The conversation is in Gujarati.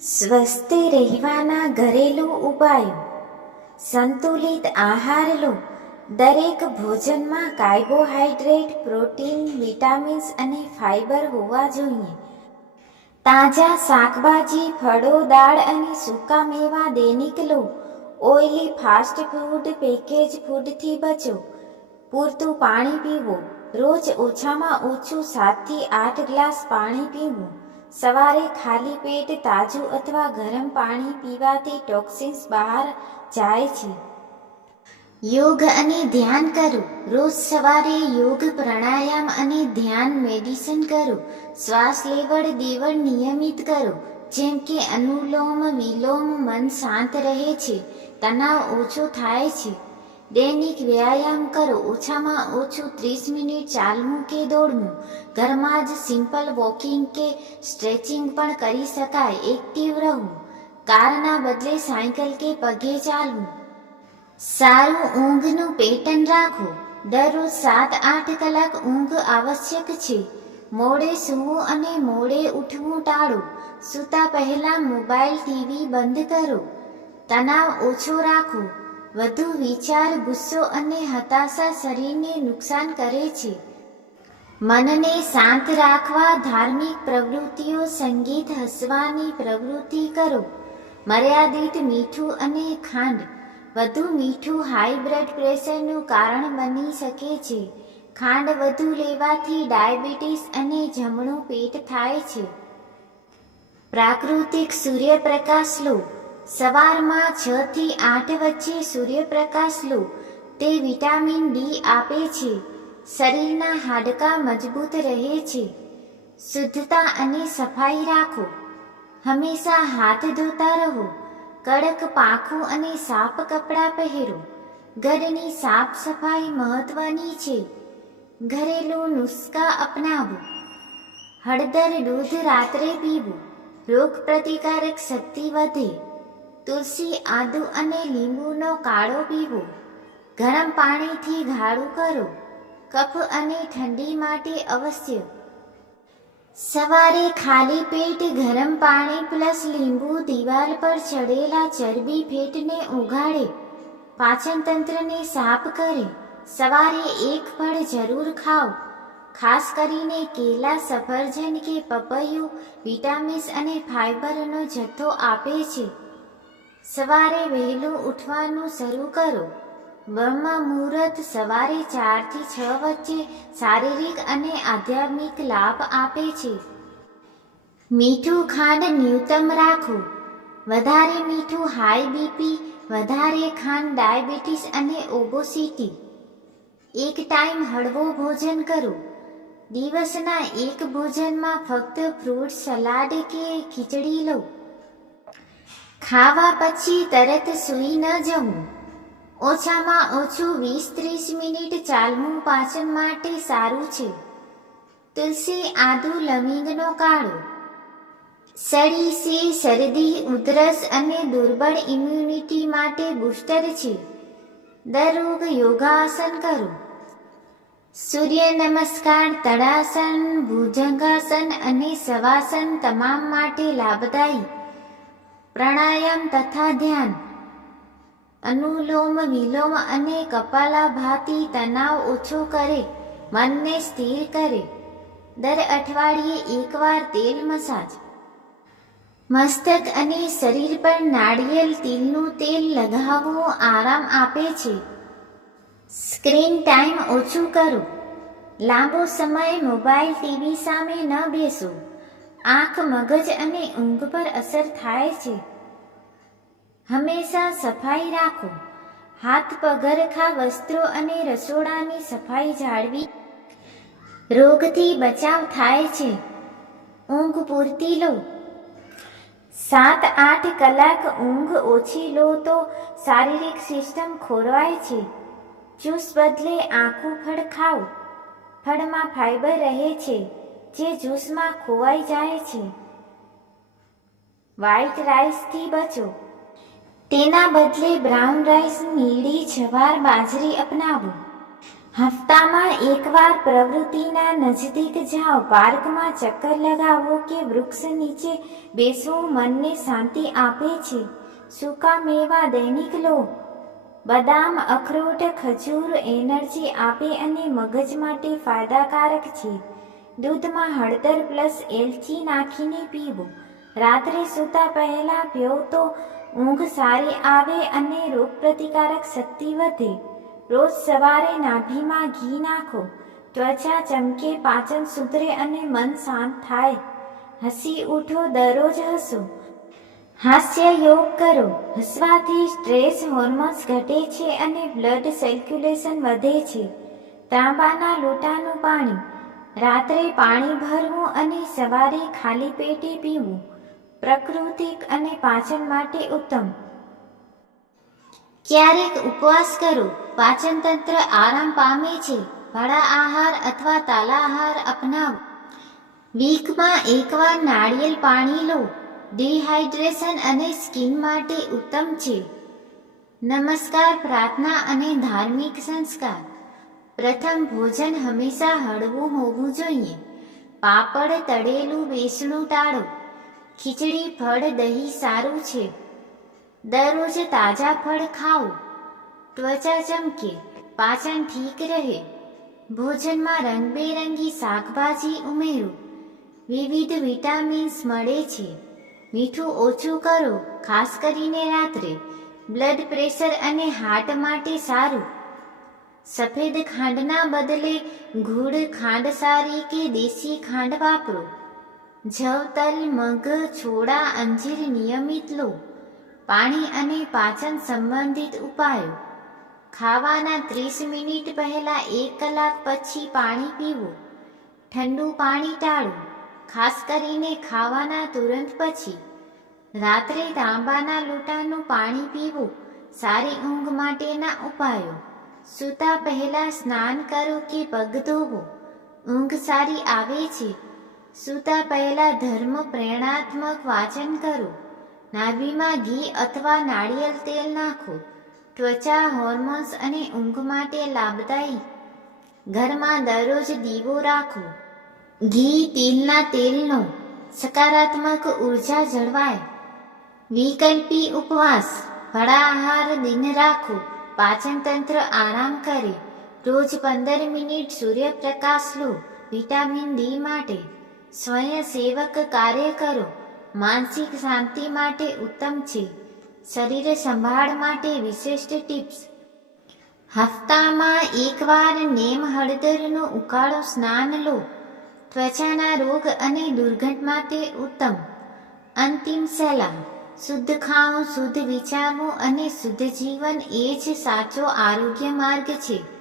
સ્વસ્થ રહેવાના ઘરેલું ઉપાયો. સંતુલિત આહાર લો. દરેક ભોજનમાં કાર્બોહાઈડ્રેટ, પ્રોટીન, વિટામિન્સ અને ફાઇબર હોવા જોઈએ. તાજા શાકભાજી, ફળો, દાળ અને સૂકા મેવા દૈનિક લો. ઓઇલી ફાસ્ટ ફૂડ, પેકેજ ફૂડથી બચો. પૂરતું પાણી પીવું. રોજ ઓછામાં ઓછું 7 થી 8 ગ્લાસ પાણી પીવું. સવારે ખાલી પેટ તાજું અથવા ગરમ પાણી પીવાથી ટોક્સિન્સ બહાર જાય છે. યોગ અને ધ્યાન કરો. રોજ સવારે યોગ, પ્રાણાયામ અને ધ્યાન મેડિટેશન કરો. શ્વાસ લેવડ દેવડ નિયમિત કરો, જેમ કે અનુલોમ વિલોમ. મન શાંત રહે છે, તણાવ ઓછો થાય છે. દૈનિક વ્યાયામ કરો. ઓછામાં ઓછું 30 મિનિટ ચાલવું કે દોડવું. ઘરમાં જ સિમ્પલ વોકિંગ કે સ્ટ્રેચિંગ પણ કરી શકાય. એક્ટિવ રહો. કારના બદલે સાયકલ કે પગે ચાલવું. સારું ઊંઘનું પેટર્ન રાખો. દરરોજ 7-8 કલાક ઊંઘ આવશ્યક છે. મોડે સૂવું અને મોડે ઉઠવું ટાળો. સૂતા પહેલા મોબાઈલ, ટીવી બંધ કરો. તણાવ ઓછો રાખો. વધુ વિચાર, ગુસ્સો અને હતાશા શરીરને નુકસાન કરે છે. મનને શાંત રાખવા ધાર્મિક પ્રવૃત્તિઓ, સંગીત, હસવાની પ્રવૃત્તિ કરો. મર્યાદિત મીઠું અને ખાંડ. વધુ મીઠું હાઈ બ્લડ પ્રેશરનું કારણ બની શકે છે. ખાંડ વધુ લેવાથી ડાયાબિટીસ અને જમણું પેટ થાય છે. પ્રાકૃતિક સૂર્યપ્રકાશ લો. સવારમાં 6 થી 8 વચ્ચે સૂર્યપ્રકાશ લો. તે વિટામિન ડી આપે છે. શરીરના હાડકાં મજબૂત રહે છે. શુદ્ધતા અને સફાઈ રાખો. હંમેશા હાથ ધોતા રહો. કડક, પાકું અને સાફ કપડાં પહેરો. ઘરની સાફ સફાઈ મહત્વની છે. ઘરેલું નુસ્ખા અપનાવો. હળદર દૂધ રાત્રે પીવું. રોગ પ્રતિકારક શક્તિ વધે. તુલસી, આદુ અને લીંબુનો કાળો પીવો. ગરમ પાણીથી ઘાડું કરો. કફ અને ઠંડી માટે અવશ્ય. સવારે ખાલી પેટ ગરમ પાણી પ્લસ લીંબુ દિવાલ પર ચડેલા ચરબી ફેટને ઉગાડે. પાચન તંત્રને સાફ કરે. સવારે એક ફળ જરૂર ખાઓ. ખાસ કરીને કેળા, સફરજન કે પપૈયું વિટામિન્સ અને ફાઇબરનો જથ્થો આપે છે. સવારે વહેલું ઉઠવાનું શરૂ કરો. બ્રહ્મ મુહૂર્ત સવારે 4 થી 6 વચ્ચે શારીરિક અને આધ્યાત્મિક લાભ આપે છે. મીઠું, ખાંડ ન્યૂનતમ રાખો. વધારે મીઠું હાઈ બીપી, વધારે ખાંડ ડાયાબિટીસ અને ઓબેસિટી. એક ટાઈમ હળવો ભોજન કરો. દિવસના એક ભોજનમાં ફક્ત ફ્રૂટ સલાડ કે ખીચડી લો. ખાવા પછી તરત સૂઈ ન જવું. ઓછામાં ઓછું 20-30 મિનિટ ચાલવું પાચન માટે સારું છે. તુલસી, આદુ, લવિંગનો કાળો. સળી છે, શરદી, ઉધરસ અને દુર્બળ ઇમ્યુનિટી માટે બૂસ્ટર છે. દરરોજ યોગાસન કરો. સૂર્ય નમસ્કાર, તડાસન, ભુજંગાસન અને શવાસન તમામ માટે લાભદાયી. પ્રાણાયામ તથા ધ્યાન. અનુલોમ વિલોમ અને કપાલભાતિ તણાવ ઓછો કરે, મનને સ્થિર કરે. દર અઠવાડિયે એકવાર તેલ મસાજ. મસ્તક અને શરીર પર નાળિયેર તેલનું તેલ લગાવવું આરામ આપે છે. સ્ક્રીન ટાઈમ ઓછું કરો. લાંબો સમય મોબાઈલ, ટીવી સામે ન બેસો. આંખ, મગજ અને ઊંઘ પર અસર થાય છે. હંમેશા સફાઈ રાખો. હાથ, પગરખાં, વસ્ત્રો અને રસોડાની સફાઈ જાળવી. રોગથી બચાવ થાય છે. ઊંઘ પૂરતી લો. 7-8 કલાક ઊંઘ ઓછી લો તો શારીરિક સિસ્ટમ ખોરવાય છે. જ્યુસ બદલે આખું ફળ ખાઓ. ફળમાં ફાઇબર રહે છે, જે જ્યુસમાં ખોવાઈ જાય છે. વ્હાઈટ રાઈસથી બચો. તેના બદલે બ્રાઉન રાઈસ, નીળી જવાર, બાજરી અપનાવો. હપ્તામાં એકવાર પ્રવૃત્તિના નજદીક જાઓ. પાર્કમાં ચક્કર લગાવો કે વૃક્ષ નીચે બેસવું મનને શાંતિ આપે છે. સૂકા મેવા દૈનિક લો. બદામ, અખરોટ, ખજૂર એનર્જી આપે અને મગજ માટે ફાયદાકારક છે. દૂધમાં હળદર પ્લસ એલચી નાખીને પીવું. રાત્રે સૂતા પહેલા પીઓ તો ઊંઘ સારી આવે અને રોગપ્રતિકારક શક્તિ વધે. રોજ સવારે નાભીમાં ઘી નાખો. ત્વચા ચમકે, પાચન સુધરે અને મન શાંત થાય. હસી ઉઠો, દરરોજ હસો. હાસ્ય યોગ કરો. હસવાથી સ્ટ્રેસ હોર્મોન્સ ઘટે છે અને બ્લડ સર્ક્યુલેશન વધે છે. તાંબાના લોટાનું પાણી. રાત્રે પાણી ભરવું અને સવારે ખાલી પેટે પીવું પ્રાકૃતિક અને પાચન માટે ઉત્તમ. ક્યારેક ઉપવાસ કરો. પાચન તંત્ર આરામ પામે છે. ફળા આહાર અથવા તાલા આહાર અપનાવો. વીકમાં એકવાર નાળિયેર પાણી લો. ડિહાઇડ્રેશન અને સ્કિન માટે ઉત્તમ છે. નમસ્કાર, પ્રાર્થના અને ધાર્મિક સંસ્કાર. પ્રથમ ભોજન હંમેશા હળવું હોવું જોઈએ. પાપડ, તળેલું, બેસણું ટાળો. ખીચડી, ફળ, દહીં સારું છે. દરરોજ તાજા ફળ ખાઓ. ત્વચા ચમકે, પાચન ઠીક રહે. ભોજનમાં રંગબેરંગી શાકભાજી ઉમેરો. વિવિધ વિટામિન્સ મળે છે. મીઠું ઓછું કરો, ખાસ કરીને રાત્રે. બ્લડ પ્રેશર અને હાર્ટ માટે સારું. સફેદ ખાંડના બદલે ગુડ ખાંડ સારી કે દેશી ખાંડ વાપરો. જવ, તલ, મગ, છોડા, અંજીર નિયમિત લો. પાણી અને પાચન સંબંધિત ઉપાયો. ખાવાના 30 મિનિટ પહેલા 1 કલાક પછી પાણી પીવું. ઠંડુ પાણી ટાળો, ખાસ કરીને ખાવાના તુરંત પછી. રાત્રે તાંબાના લોટાનું પાણી પીવું. સારી ઊંઘ માટેના ઉપાયો. સૂતા પહેલા સ્નાન કરો કે પગ ધોવો. ઊંઘ સારી આવે છે. સૂતા પહેલા ધર્મ પ્રેરણાત્મક વાંચન કરો. નાભીમાં ઘી અથવા નાળિયેર તેલ નાખો. ત્વચા, હોર્મોન્સ અને ઊંઘ માટે લાભદાયી. ઘરમાં દરરોજ દીવો રાખો. ઘી, તિલના તેલનો સકારાત્મક ઉર્જા જળવાય. વિકલ્પી ઉપવાસ. ફળાહાર દિન રાખો. પાચન તંત્ર આરામ કરે. રોજ 15 મિનિટ સૂર્યપ્રકાશ લો. વિટામિન ડી માટે. સ્વયંસેવક કાર્ય કરો. માનસિક શાંતિ માટે ઉત્તમ છે. શરીર સંભાળ માટે વિશિષ્ટ ટિપ્સ. હપ્તામાં એકવાર નેમ હળદરનો ઉકાળો સ્નાન લો. ત્વચાના રોગ અને દુર્ગંધ માટે ઉત્તમ. અંતિમ સલાહ. શુદ્ધ ખાવું, શુદ્ધ વિચારવું અને શુદ્ધ જીવન એ જ સાચો આરોગ્ય માર્ગ છે.